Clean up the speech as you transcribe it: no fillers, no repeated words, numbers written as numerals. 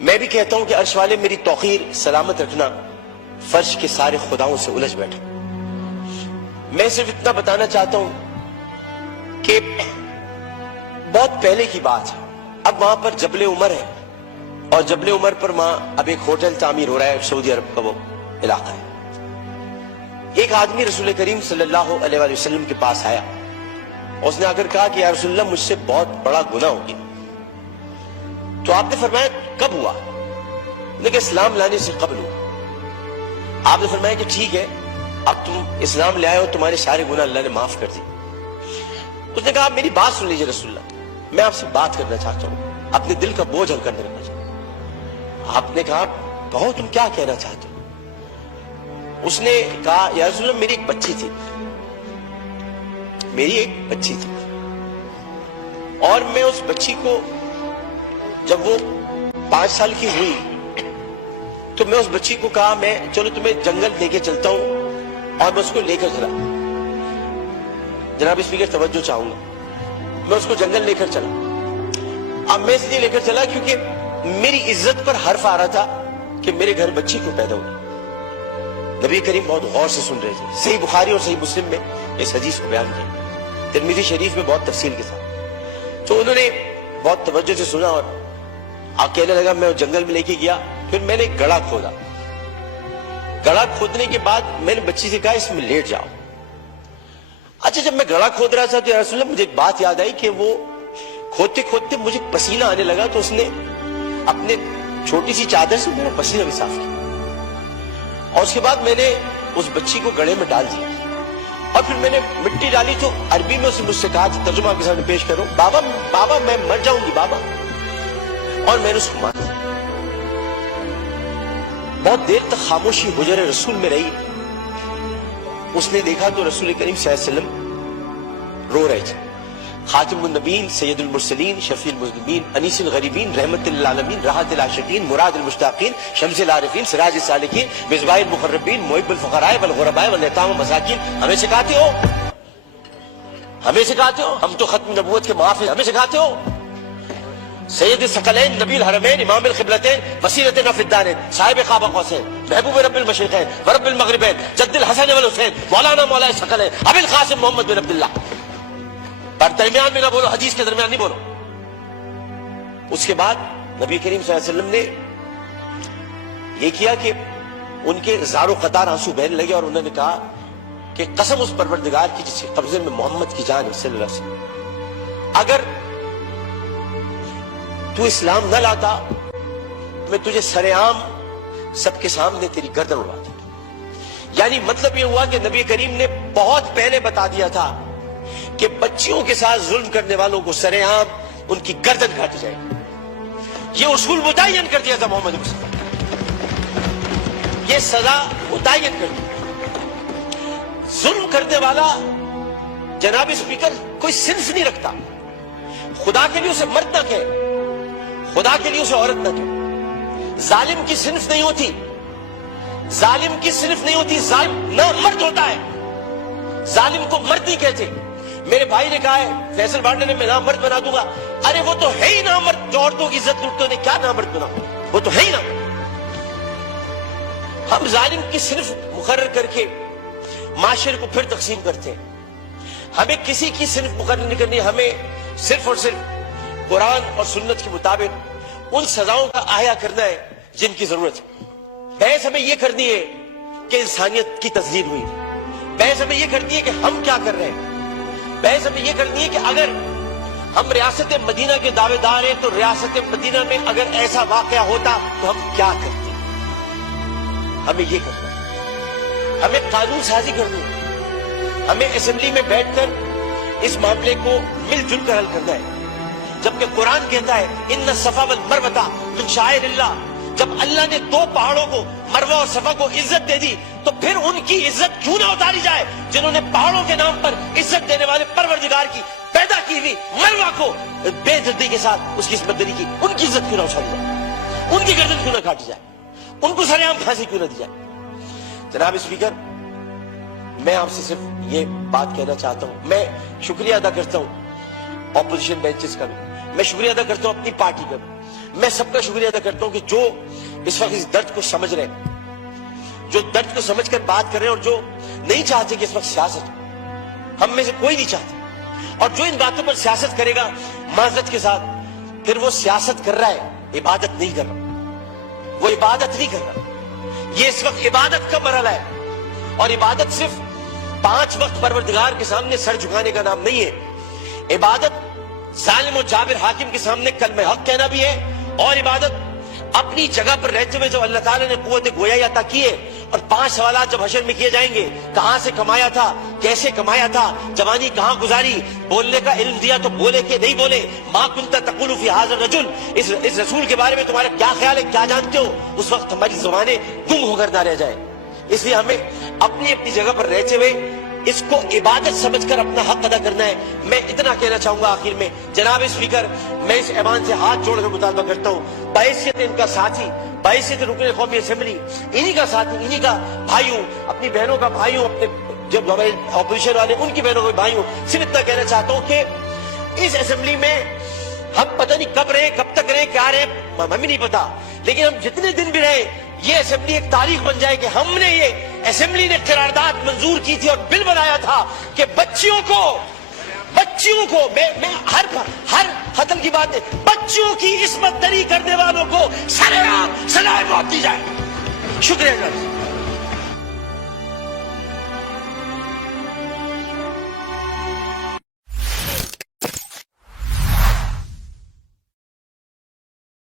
میں بھی کہتا ہوں کہ عرش والے میری توقیر سلامت رکھنا، فرش کے سارے خداؤں سے الجھ بیٹھا۔ میں صرف اتنا بتانا چاہتا ہوں کہ بہت پہلے کی بات ہے، اب وہاں پر جبل عمر ہے، اور جبل عمر پر وہاں اب ایک ہوٹل تعمیر ہو رہا ہے، سعودی عرب کا وہ علاقہ ہے۔ ایک آدمی رسول کریم صلی اللہ علیہ وآلہ وسلم کے پاس آیا، اس نے آ کر کہا کہ یا رسول اللہ مجھ سے بہت بڑا گناہ ہو گیا۔ تو آپ نے فرمایا کب ہوا؟ لیکن اسلام لانے سے قبل ہوا۔ آپ نے فرمایا کہ ٹھیک ہے، اب تم اسلام لے آئے ہو، تمہارے سارے گناہ اللہ نے معاف کر دی۔ اس نے کہا آپ میری بات سن لیجیے رسول اللہ، میں آپ سے بات کرنا چاہتا ہوں، اپنے دل کا بوجھ ہلکا کرنا چاہتا ہوں۔ آپ نے کہا کہو تم کیا کہنا چاہتے ہو؟ اس نے کہا یا رسول اللہ میری ایک بچی تھی، میری ایک بچی تھی، اور میں اس بچی کو جب وہ 5 سال کی ہوئی تو میں اس بچی کو کہا میں چلو تمہیں جنگل لے کے چلتا ہوں، اور میں اس کو لے کر چلا۔ جناب اسپیکر توجہ چاہوں گا، میں اس کو جنگل لے کر چلا۔ اب میں اس لیے لے کر چلا کیونکہ میری عزت پر حرف آ رہا تھا کہ میرے گھر بچی کو پیدا ہوئی۔ نبی کریم بہت غور سے سن رہے تھے، صحیح بخاری اور صحیح مسلم میں اس حدیث کو بیان کیا، ترمذی شریف میں بہت تفصیل کے ساتھ۔ تو انہوں نے بہت توجہ سے سنا اور آپ کہنے لگا میں جنگل میں لے کے گیا، پھر میں نے گڑھا کھودا۔ گڑھا کھودنے کے بعد میں نے بچی سے کہا اس میں لیٹ جاؤ۔ اچھا جب میں گڑھا کھود رہا تھا تو یا رسول اللہ مجھے ایک بات یاد آئی کہ وہ کھودتے کھودتے مجھے پسینہ آنے لگا، تو اس نے اپنے چھوٹی سی چادر سے میرا پسینہ بھی صاف کیا، اور اس کے بعد میں نے اس بچی کو گڑھے میں ڈال دیا، اور پھر میں نے مٹی ڈالی تو عربی میں اسے مجھ سے کہا کہ ترجمہ کے سامنے پیش کرو، بابا بابا میں مر جاؤں گی بابا، اور میں نے اس کو مارا۔ بہت دیر تک خاموشی حجر رسول میں رہی۔ اس نے دیکھا تو رسول کریم صلی اللہ علیہ وسلم رو رہے تھے، خاتم النبیین، سید المرسلین، شفیع المذنبین، انیس الغریبین، رحمت للعالمین، راحت العاشقین، مراد المشتاقین، شمس العارفین، سراج السالکین، مصباح المقربین، محب الفقراء والغرباء والیتام والمساکین۔ ہمیں سکھاتے ہو، ہمیں سکھاتے ہو، ہم تو ختم نبوت کے محافظ، ہمیں سکھاتے ہو۔ سید الثقلین، نبی الحرمین، امام القبلتین، وسیلتنا فی الدارین، صاحب قاب قوسین، محبوب رب المشرقین ورب المغربین، جد الحسن والحسین، مولانا مولا الثقلین، ابی القاسم محمد بن عبداللہ۔ پر درمیان میں نہ بولو، حدیث کے درمیان نہیں بولو۔ اس کے بعد نبی کریم صلی اللہ علیہ وسلم نے یہ کیا کہ ان کے زار و قطار آنسو بہنے لگے، اور انہوں نے کہا کہ قسم اس پروردگار کی جس کے قبضے میں محمد کی جان ہے صلی اللہ علیہ وسلم، اگر تو اسلام نہ لاتا میں تجھے سر عام سب کے سامنے تیری گردن اڑا دیتا۔ یعنی مطلب یہ ہوا کہ نبی کریم نے بہت پہلے بتا دیا تھا کہ بچیوں کے ساتھ ظلم کرنے والوں کو سر عام ان کی گردن کاٹی جائے گی۔ یہ اصول متعین کر دیا تھا محمد مصطفیٰ، یہ سزا متعین کر دی۔ ظلم کرنے والا جناب اسپیکر کوئی صنف نہیں رکھتا، خدا کے لیے اسے مرد نہ کہے، خدا کے لیے اسے عورت نہ کہے۔ ظالم کی صنف نہیں ہوتی، ظالم کی صنف نہیں ہوتی، ظالم نہ مرد ہوتا ہے، ظالم کو مرد نہیں کہتے۔ میرے بھائی نے کہا ہے فیصل بانڈے نے میں نامرد بنا دوں گا، ارے وہ تو ہے ہی نامرد، جو عورتوں کی عزت لوٹتے نے کیا نامرد بنا، وہ تو ہے ہی نامرد۔ ہم ظالم کی صنف مقرر کر کے معاشرے کو پھر تقسیم کرتے ہیں۔ ہمیں کسی کی صنف مقرر نہیں کرنی، ہمیں صرف اور صرف قرآن اور سنت کے مطابق ان سزاؤں کا احیا کرنا ہے جن کی ضرورت ہے۔ بحث ہمیں یہ کرنی ہے کہ انسانیت کی تذلیل ہوئی، بحث ہمیں یہ کرنی ہے کہ ہم کیا کر رہے ہیں، بحث ہمیں یہ کرنی ہے کہ اگر ہم ریاست مدینہ کے دعوے دار ہیں تو ریاست مدینہ میں اگر ایسا واقعہ ہوتا تو ہم کیا کرتے۔ ہمیں یہ کرنا ہے، ہمیں قانون سازی کرنی ہے، ہمیں اسمبلی میں بیٹھ کر اس معاملے کو مل جل کر حل کرنا ہے۔ جبکہ قرآن کہتا ہے ان الصفا والمروہ من شعائر اللہ، جب اللہ نے 2 پہاڑوں کو مروہ اور صفا کو عزت دے دی تو پھر ان کی عزت کیوں نہ اتاری جائے، جنہوں نے پہاڑوں کے نام پر عزت دینے والے پروردگار کی پیدا کی ہوئی مروہ کو بے دردی کے ساتھ اس کی عصمت دری کی، ان کی عزت کیوں نہ اچھالی جائے، ان کی گردن کیوں نہ کاٹی جائے، ان کو سر عام پھانسی کیوں نہ دی جائے۔ جناب اسپیکر، میں آپ سے صرف یہ بات کہنا چاہتا ہوں، میں شکریہ ادا کرتا ہوں اپوزیشن بینچز کا بھی، میں شکریہ ادا کرتا ہوں اپنی پارٹی کا بھی، میں سب کا شکریہ ادا کرتا ہوں کہ جو اس وقت اس درد کو سمجھ رہے ہیں، جو درد کو سمجھ کر بات کر رہے ہیں، اور جو نہیں چاہتے کہ اس وقت سیاست ہو، ہم میں سے کوئی نہیں چاہتا، اور جو ان باتوں پر سیاست کرے گا معذرت کے ساتھ، پھر وہ سیاست کر رہا ہے، عبادت نہیں کر رہا، وہ عبادت نہیں کر رہا۔ یہ اس وقت عبادت کا مرحلہ ہے، اور عبادت صرف 5 وقت پروردگار کے سامنے سر جھکانے کا نام نہیں ہے۔ عبادت ظالم و جابر حاکم کے سامنے کلمہ حق کہنا بھی ہے، اور عبادت اپنی جگہ پر رہتے ہوئے جو اللہ تعالیٰ نے قوت گویائی عطا کی ہے، اور 5 سوالات جب حشر میں کیے جائیں گے، کہاں سے کمایا تھا، کیسے کمایا تھا، جوانی کہاں گزاری، بولنے کا علم دیا تو بولے کہ نہیں بولے، ما کنت تقول فی ھذا الرجل، اس رسول کے بارے میں تمہارا کیا خیال ہے، کیا جانتے ہو، اس وقت ہماری زبانیں گم ہو کر نہ رہ جائے۔ اس لیے ہمیں اپنی اپنی جگہ پر رہتے ہوئے اس کو عبادت سمجھ کر اپنا حق ادا کرنا ہے۔ میں اتنا کہنا چاہوں گا آخر میں، جناب اسپیکر، میں اس ایوان سے ہاتھ جوڑ کر مطالبہ کرتا ہوں، بحیثیت ان کا ساتھی، بحیثیت رکن قومی اسمبلی، انہی کا ساتھی، انہی کا بھائیوں، اپنی بہنوں کا بھائیوں، اپنے جب ہمارے اپوزیشن والے ان کی بہنوں کے بھائیوں، صرف اتنا کہنا چاہتا ہوں کہ اس اسمبلی میں ہم پتہ نہیں کب رہے، کب تک رہے، کیا رہے، ہمیں نہیں پتا، لیکن ہم جتنے دن بھی رہے، یہ اسمبلی ایک تاریخ بن جائے کہ ہم نے یہ اسمبلی نے قرارداد منظور کی تھی اور بل بنایا تھا کہ بچیوں کو میں ہر قتل کی بات ہے، بچیوں کی عصمت دری کرنے والوں کو سرعام سزائے موت دی جائے۔ شکریہ جناب۔